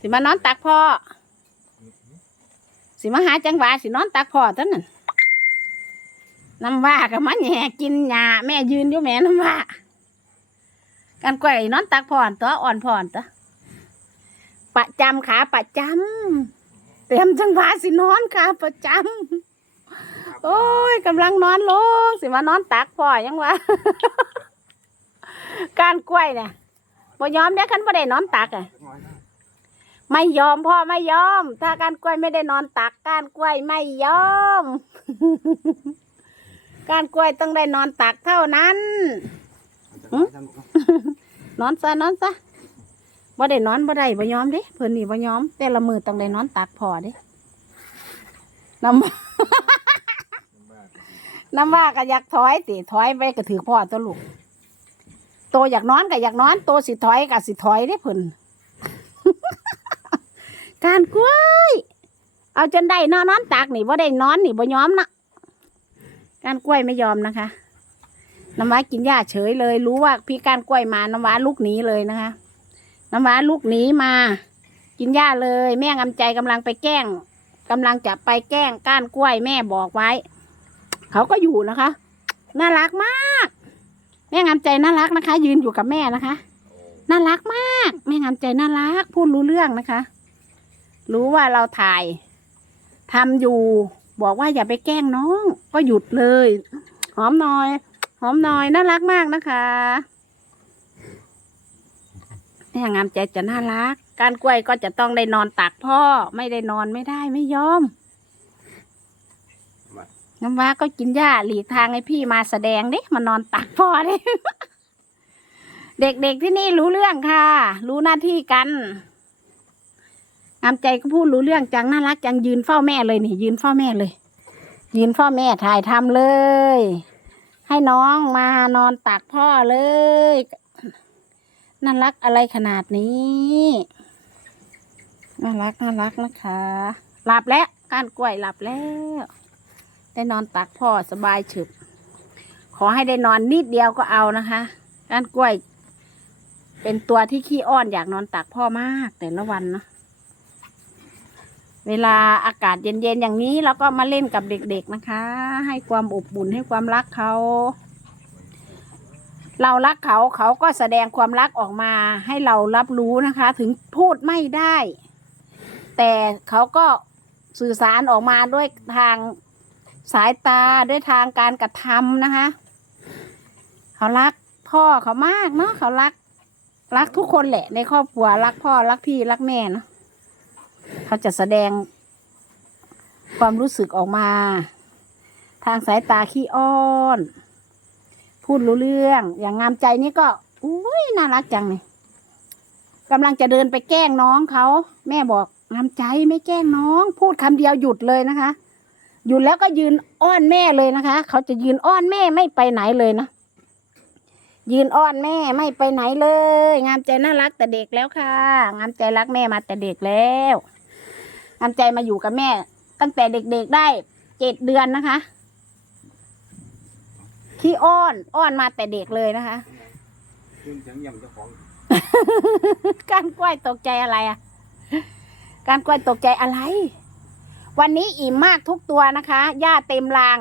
สิมานอนตักพ่อ สิมาหาจังหวะสินอนตักพ่อเท่านั้นน้ำว่ากับมันแห่กินหญ้าแม่ยืนอยู่แม่น้ำว่ากันกล้วยนอนตักพ่อนตัวอ่อนพ่อนตัวประจำขาประจำเตรียมจังหวะสินอนขาประจำโอ้ยกำลังนอนลงสิมานอนตักพ่อยังวะการกล้วยเนี่ยบ่ยอมเด้อคันบ่ได้นอนตักอะ ไม่ยอมพ่อไม่ยอม ถ้าการกล้วยไม่ได้นอนตักการกล้วยไม่ยอม การกล้วยต้องได้นอนตักเท่านั้น นอนซะนอนซะบ่ได้นอนบ่ได้บ่ยอมเด้เพิ่นนี่บ่ยอม แต่ละมือต้องได้นอนตักพอเด้น้ำน้ำว่าก็อยากถอยติถอยไปก็ถือพ่อตัวลูกโตอยากนอนก็อยากนอนโตสิถอยก็สิถอยเด้เพิ่น การกล้วยเอาจนได้นอนนอนตักนี่บ่ได้นอนนี่บ่ยอมนะการกล้วยไม่ยอมนะคะน้ำว้ากินหญ้าเฉยเลย รู้ว่าพี่การกล้วยมาน้ำว้าลุกหนีเลยนะคะน้ำว้าลุกหนีมา กินหญ้าเลย แม่งำใจกำลังไปแกล้งกำลังจะไปแกล้งก้านกล้วยแม่บอกไว้ เขาก็อยู่นะคะ น่ารักมาก แม่งามใจน่ารักนะคะ ยืนอยู่กับแม่นะคะ น่ารักมาก แม่งามใจน่ารักพูดรู้เรื่องนะคะ รู้ว่าเราถ่ายทำอยู่ บอกว่าอย่าไปแกล้งน้อง ก็หยุดเลย หอมหน่อย หอมหน่อยน่ารักมากนะคะแม่งามใจจะน่ารัก การกล้วยก็จะต้องได้นอนตักพ่อ ไม่ได้นอนไม่ได้ไม่ยอมน้ำว้าก็กินหญ้าหลีกทางให้พี่มาแสดงเด้มานอนตักพ่อเด้เด็กๆที่นี่รู้เรื่องค่ะ รู้หน้าที่กัน งามใจก็พูดรู้เรื่องจังน่ารักจังยืนเฝ้าแม่เลยนี่ ยืนเฝ้าแม่เลย ยืนเฝ้าแม่ถ่ายทำเลย ให้น้องมานอนตักพ่อเลยน่ารักอะไรขนาดนี้น่ารักน่ารักนะคะหลับแล้วก้านกล้วยหลับแล้ว ได้นอนตักพ่อสบายฉึบขอให้ได้นอนนิดเดียวก็เอานะคะก้านกล้วย เป็นตัวที่ขี้อ้อนอยากนอนตักพ่อมากแต่ละวันเนาะ เวลาอากาศเย็นๆอย่างนี้เราก็มาเล่นกับเด็กๆนะคะ ให้ความอบอุ่นให้ความรักเขา เรารักเขาเขาก็แสดงความรักออกมาให้เรารับรู้นะคะ ถึงพูดไม่ได้ แต่เขาก็สื่อสารออกมาด้วยทางสายตาด้วยทางการกระทำนะคะ เขารักพ่อเขามากเนาะเขารักรักทุกคนแหละ ในครอบครัวรักพ่อรักพี่รักแม่เนาะ เขาจะแสดงความรู้สึกออกมา ทางสายตาขี้อ้อน พูดรู้เรื่อง อย่างงามใจนี่ก็อุ้ยน่ารักจังเลยกำลังจะเดินไปแกล้งน้องเขาแม่บอกงามใจไม่แกล้งน้อง พูดคำเดียวหยุดเลยนะคะหยุดแล้วก็ยืนอ้อนแม่เลยนะคะ เขาจะยืนอ้อนแม่ไม่ไปไหนเลยนะยืนอ้อนแม่ไม่ไปไหนเลย งามใจน่ารักแต่เด็กแล้วค่ะ งามใจรักแม่มาแต่เด็กแล้ว งามใจมาอยู่กับแม่ ตั้งแต่เด็กๆได้เจ็ดเดือนนะคะขี้อ้อนอ้อนมาแต่เด็กเลยนะคะขึ้นเสียงเจ้าของการกล้วยตกใจอะไรอะ การกล้วยตกใจอะไร วันนี้อิ่มมากทุกตัวนะคะหญ้าเต็มราง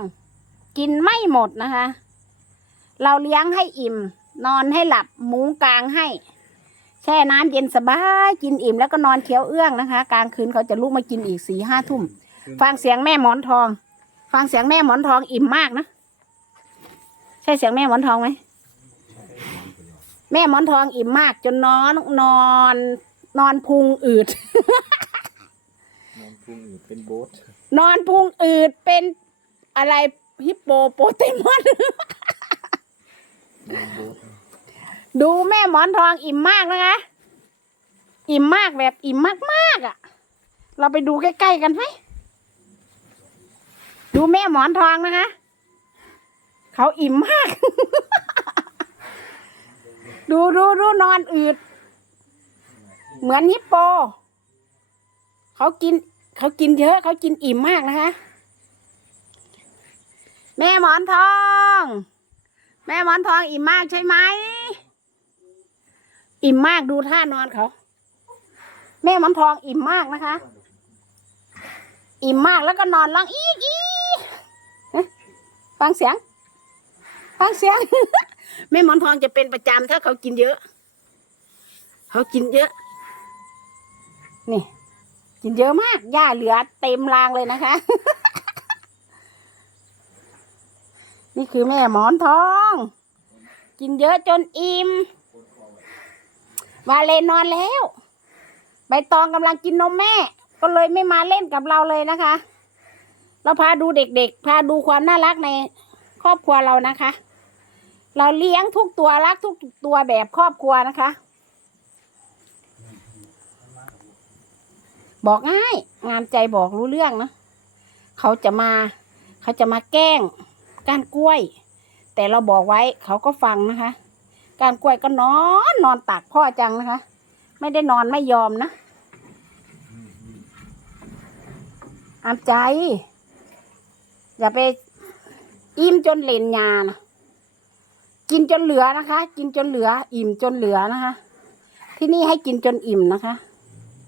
กินไม่หมดนะคะ เราเลี้ยงให้อิ่ม นอนให้หลับมุ้งกลางให้ ช่น้ำเย็นสบายกินอิ่มแล้วก็นอนเคี้ยวเอื้องนะคะกลางคืนเขาจะลุกมากินอีกสี่ห้าทุ่ม ฟังเสียงแม่หมอนทอง ฟังเสียงแม่หมอนทองอิ่มมากนะใช่เสียงแม่หมอนทองไหมแม่หมอนทองอิ่มมาก จนนอนนอนนอนพุงอืด นอนพุงอืดเป็นโบ๊ทนอนพุงอืดเป็นอะไรฮิปโปโปเตมอนนอนโบ๊ท ดูแม่หมอนทองอิ่มมากนะคะ อิ่มมากแบบอิ่มมากๆอะ เราไปดูใกล้ๆกันไหมดูแม่หมอนทองนะคะ เขาอิ่มมาก ดูดูดูนอนอืด เหมือนฮิปโป เขากิน เขากินเยอะ เขากินอิ่มมากนะคะ แม่หมอนทอง แม่หมอนทองอิ่มมากใช่ไหม อิ่มมากดูท่านอนเขา แม่มันทองอิ่มมากนะคะ อิ่มมากแล้วก็นอนร้องอีกอีฟังเสียง ฟังเสียง แม่มอนทองจะเป็นประจำถ้าเขากินเยอะ เขากินเยอะ นี่ กินเยอะมากหญ้าเหลือเต็มรางเลยนะคะ นี่คือแม่หมอนทอง กินเยอะจนอิ่ม วาเลนนอนแล้ว ใบตองกำลังกินนมแม่ ก็เลยไม่มาเล่นกับเราเลยนะคะ เราพาดูเด็กๆ พาดูความน่ารักในครอบครัวเรานะคะ เราเลี้ยงทุกตัวรักทุกตัวแบบครอบครัวนะคะ บอกง่าย งามใจบอกรู้เรื่องนะเขาจะมา เขาจะมาแกล้งก้านกล้วย แต่เราบอกไว้เขาก็ฟังนะคะ การกล้วยก็นอนนอนตักพ่อจังนะคะ ไม่ได้นอนไม่ยอมนะอามใจ อย่าไปอิ่มจนเหลนยานะกินจนเหลือนะคะ กินจนเหลือ อิ่มจนเหลือนะคะ ที่นี่ให้กินจนอิ่มนะคะ